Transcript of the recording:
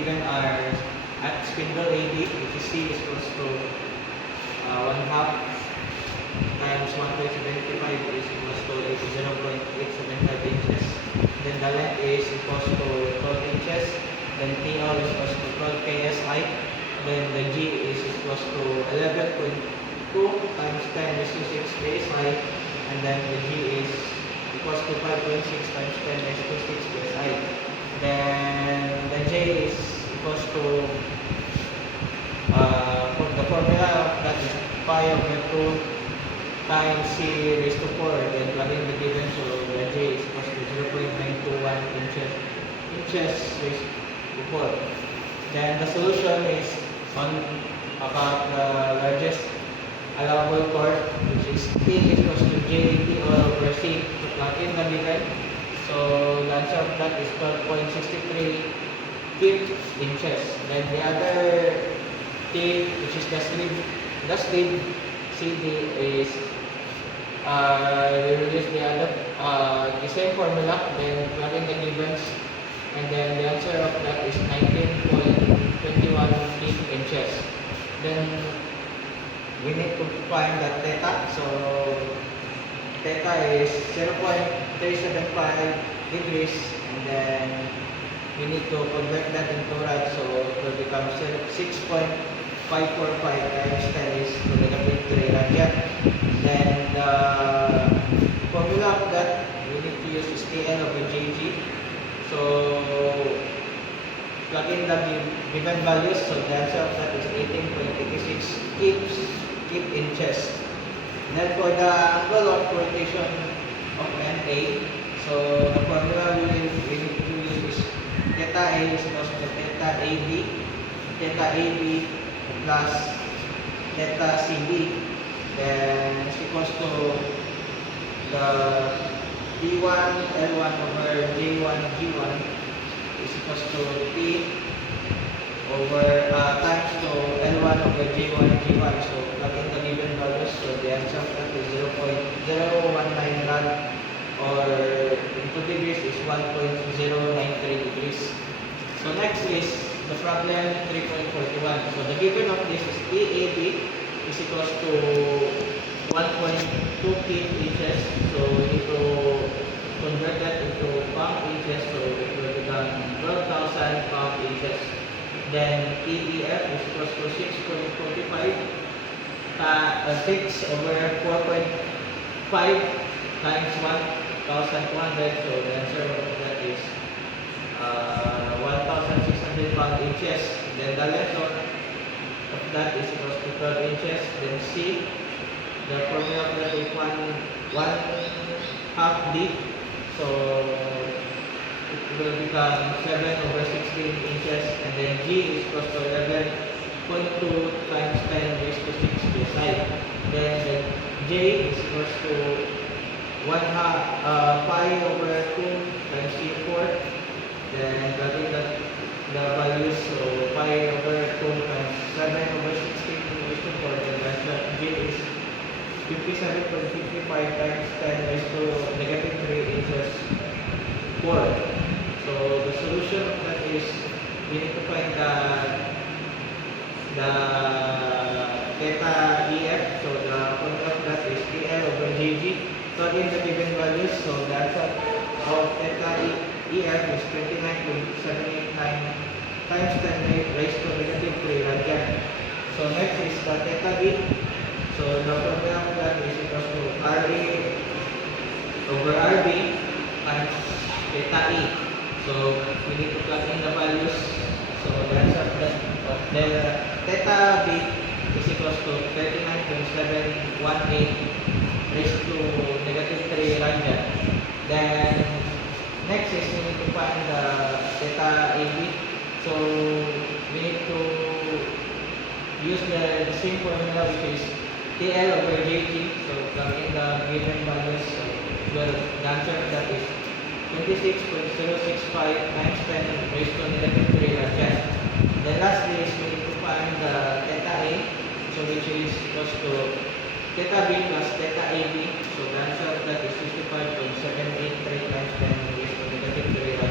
given are at spindle AD, which is C is equals to 1 half times 1.75 is equals to 0.875 inches. Then the length is equals to 12 inches. Then TL is equals to 12 KSI. Then the G is equals to 11.2 times 10 raised to 6 KSI. And then the G is equals to 5.6 times 10 raised to 6 KSI. Then the J is equals to for the formula of that is pi over 2 times C raised to 4. Then plug in the given, so the J is equals to 0.921 inches raised to 4. Then the solution is on about the largest allowable torque, which is T equals to J T over C. So plug in the given. So the answer of that is 12.63 inches. Then the other T, which is the sleeve CD is we will use the same formula, then plug in the givens, and then the answer of that is 19.21 inches. Then we need to find the theta. So theta is 0.375 degrees, and then we need to convert that into rad, so it will become 6.545 times 10 is to the negative 3 radian. Then the formula of that we need to use is KL over JG. So plug in the given values, so the answer of that is 18.86 inches. Then for the angle of rotation of NA, so the formula we need to use is theta A is equals to theta AB plus theta CB, then is equals to the D1 L1 over J1 G1 is equals to T over times to L1 over J1 G1. So plug in the given values, so the answer of that is 0.019 rad, or into degrees is 1.093 degrees. So next is the problem 3.41. So the given of this is EAD is equals to 1.2 inches. So we need to convert that into pound inches. So it will become 12,000 pound inches. Then EDF is equals to 6.45 6 over 4.5 times 1,200. So the answer of that is 1,600 pound inches. Then the length of that is equals to 12 inches. Then C, the formula of that is 1 half D. So it will become 7 over 16 inches. And then G is equals to 11.2 times 10 raised to 6 psi. Then the J is equals to 1 half pi over 2 times C4. Then plug in the values, so pi over 2 times 7 over 16 raised to 4. Then the answer J is 57.55 times 10 raised to negative 3 inches 4. So the solution of that is we need to find the theta EF. So the formula of that is TL over JG. Plug in the given values, so the answer of theta EF is 29.789 times 10 raised to negative 3 radian. So next is the theta B. So the formula of that is equals to RA over RB times theta E. So we need to plug in the values. So the answer of the theta B is equals to 39.718 raised to negative 3 radian. Then next is we need to find the theta AB. So we need to use the same formula, which is TL over JT. So plug in the given values. So the answer of that is 26.065 times 10 raised to negative 3 radian. Then lastly is we need to find the theta A, so which is equals to theta B plus theta AB. So the answer of that is 55.783 times 10 raised to negative 3 radian.